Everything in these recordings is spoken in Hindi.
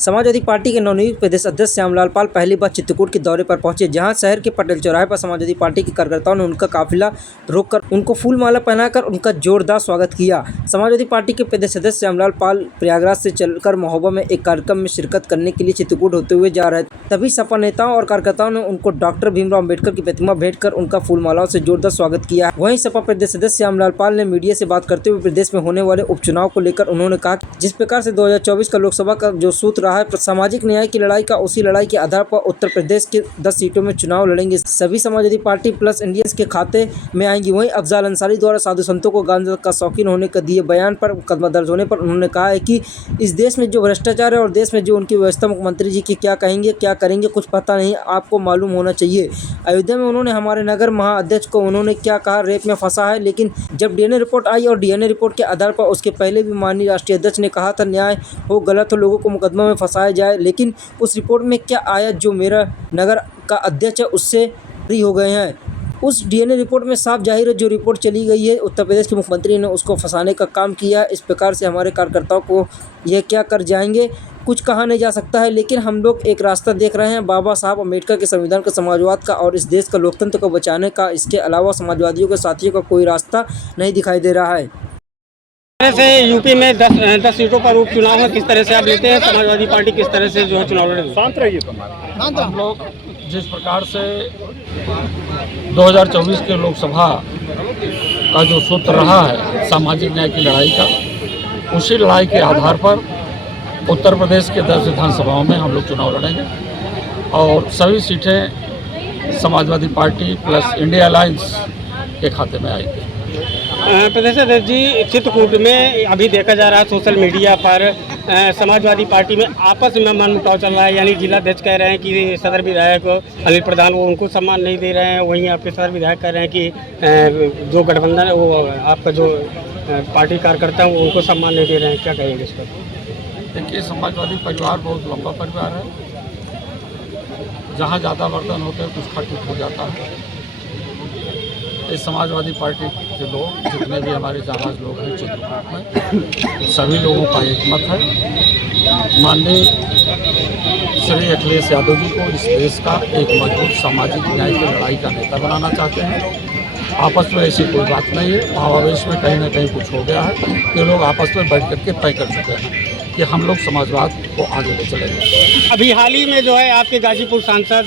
समाजवादी पार्टी के नवनियुक्त प्रदेश अध्यक्ष श्यामलाल पाल पहली बार चित्रकूट के दौरे पर पहुंचे, जहां शहर के पटेल चौराहे पर समाजवादी पार्टी के कार्यकर्ताओं ने उनका काफिला रोककर उनको फूल माला पहनाकर उनका जोरदार स्वागत किया। समाजवादी पार्टी के प्रदेश अध्यक्ष श्यामलाल पाल प्रयागराज से चलकर महोबा में एक कार्यक्रम में शिरकत करने के लिए चित्रकूट होते हुए जा रहे थे। तभी सपा नेताओं और कार्यकर्ताओं ने उनको डॉक्टर भीमराव अम्बेडकर की प्रतिमा भेंट कर उनका फूल मालाओं से जोरदार स्वागत किया। वहीं सपा प्रदेश अध्यक्ष श्यामलाल पाल ने मीडिया से बात करते हुए प्रदेश में होने वाले उपचुनाव को लेकर उन्होंने कहा, जिस प्रकार से 2024 का लोकसभा का जो सूत्र रहा है सामाजिक न्याय की लड़ाई का, उसी लड़ाई के आधार पर उत्तर प्रदेश के 10 सीटों में चुनाव लड़ेंगे। सभी समाजवादी पार्टी प्लस इंडियंस के खाते में आएंगी। वहीं अफजाल अंसारी द्वारा साधु संतों को गांजा का शौकीन होने का दिए बयान पर मुकदमा दर्ज होने पर उन्होंने कहा है कि इस देश में जो भ्रष्टाचार है और देश में जो उनकी व्यवस्था, मुख्यमंत्री जी की क्या कहेंगे क्या करेंगे कुछ पता नहीं, आपको मालूम होना चाहिए। अयोध्या में उन्होंने हमारे नगर महाअध्यक्ष को उन्होंने क्या कहा, रेप में फंसा है, लेकिन जब डीएनए रिपोर्ट आई और डीएनए रिपोर्ट के आधार पर उसके पहले भी माननीय राष्ट्रीय अध्यक्ष ने कहा था न्याय हो गलत हो लोगों को मुकदमा में फंसाया जाए, लेकिन उस रिपोर्ट में क्या आया, जो मेरा नगर का अध्यक्ष है उससे फ्री हो गए हैं। उस डीएनए रिपोर्ट में साफ जाहिर है जो रिपोर्ट चली गई है, उत्तर प्रदेश के मुख्यमंत्री ने उसको फंसाने का काम किया। इस प्रकार से हमारे कार्यकर्ताओं को यह क्या कर जाएंगे कुछ कहा नहीं जा सकता है, लेकिन हम लोग एक रास्ता देख रहे हैं बाबा साहब अम्बेडकर के संविधान का, समाजवाद का और इस देश का लोकतंत्र को बचाने का। इसके अलावा समाजवादियों के साथियों का कोई रास्ता नहीं दिखाई दे रहा है। से यूपी में 10 सीटों पर उपचुनाव है, किस तरह से आप लेते हैं? समाजवादी पार्टी किस तरह से जो है चुनाव लड़ेगी? शांत रहिए। हम लोग जिस प्रकार से 2024 के लोकसभा का जो सूत्र रहा है सामाजिक न्याय की लड़ाई का, उसी लड़ाई के आधार पर उत्तर प्रदेश के 10 विधानसभाओं में हम लोग चुनाव लड़ेंगे और सभी सीटें Samajwadi party plus India alliance के खाते में आएंगी। प्रदेश अध्यक्ष जी, चित्रकूट में अभी देखा जा रहा है सोशल मीडिया पर समाजवादी पार्टी में आपस में मनमुटाव चल रहा है, यानी जिलाध्यक्ष कह रहे हैं कि सदर विधायक अनिल प्रधान वो उनको सम्मान नहीं दे रहे हैं, वहीं आपके सदर विधायक कह रहे हैं कि जो गठबंधन है वो आपका जो पार्टी कार्यकर्ता है उनको सम्मान नहीं दे रहे हैं, क्या कहेंगे इस पर? देखिए, समाजवादी परिवार बहुत लंबा परिवार है, जहाँ ज़्यादा वर्तन होते हैं कुछ खर्च हो जाता है। इस समाजवादी पार्टी के लोग जितने भी हमारे जाबाज लोग हैं चित्रकूट में, सभी लोगों का एक मत है, माननीय श्री अखिलेश यादव जी को इस देश का एक मजबूत सामाजिक न्याय की लड़ाई का नेता बनाना चाहते हैं। आपस में ऐसी कोई बात नहीं है, भावावेश में कहीं ना कहीं कुछ हो गया है कि लोग आपस में बैठ करके तय कर चुके हैं कि हम लोग समाजवाद को आगे ले चलेंगे। अभी हाल ही में जो है आपके गाजीपुर सांसद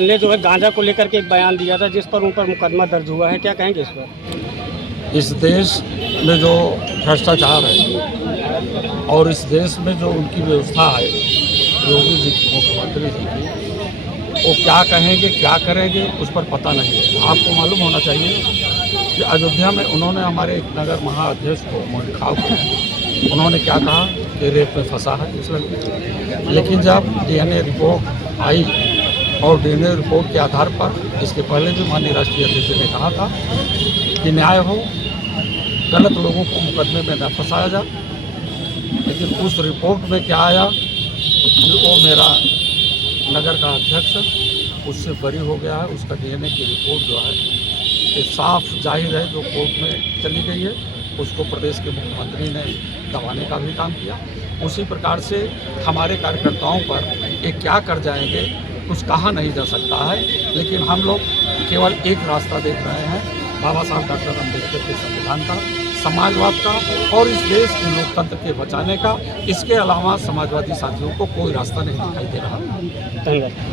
ने जो है गांजा को लेकर के एक बयान दिया था, जिस पर उन पर मुकदमा दर्ज हुआ है, क्या कहेंगे इस पर? इस देश में जो भ्रष्टाचार है और इस देश में जो उनकी व्यवस्था है योगी जी की, मुख्यमंत्री जी की, वो क्या कहेंगे क्या करेंगे उस पर पता नहीं है। आपको मालूम होना चाहिए कि अयोध्या में उन्होंने हमारे एक नगर महाअध्यक्ष को मोहिखाव किया, उन्होंने क्या कहा कि रेप में फंसा है इस लड़के, लेकिन जब डीएनए रिपोर्ट आई और डीएनए रिपोर्ट के आधार पर इसके पहले भी माननीय राष्ट्रीय अध्यक्ष ने कहा था कि न्याय हो, गलत लोगों को मुकदमे में न फंसाया जाए, लेकिन उस रिपोर्ट में क्या आया कि वो मेरा नगर का अध्यक्ष उससे बरी हो गया है। उसका डीएनए की रिपोर्ट जो है ये साफ जाहिर है जो कोर्ट में चली गई है, उसको प्रदेश के मुख्यमंत्री ने दबाने का भी काम किया। उसी प्रकार से हमारे कार्यकर्ताओं पर ये क्या कर जाएंगे कुछ कहा नहीं जा सकता है, लेकिन हम लोग केवल एक रास्ता देख रहे हैं बाबा साहब डॉक्टर अम्बेडकर के संविधान का, समाजवाद का और इस देश के लोकतंत्र के बचाने का। इसके अलावा समाजवादी साथियों को कोई रास्ता नहीं दिखाई दे रहा। धन्यवाद।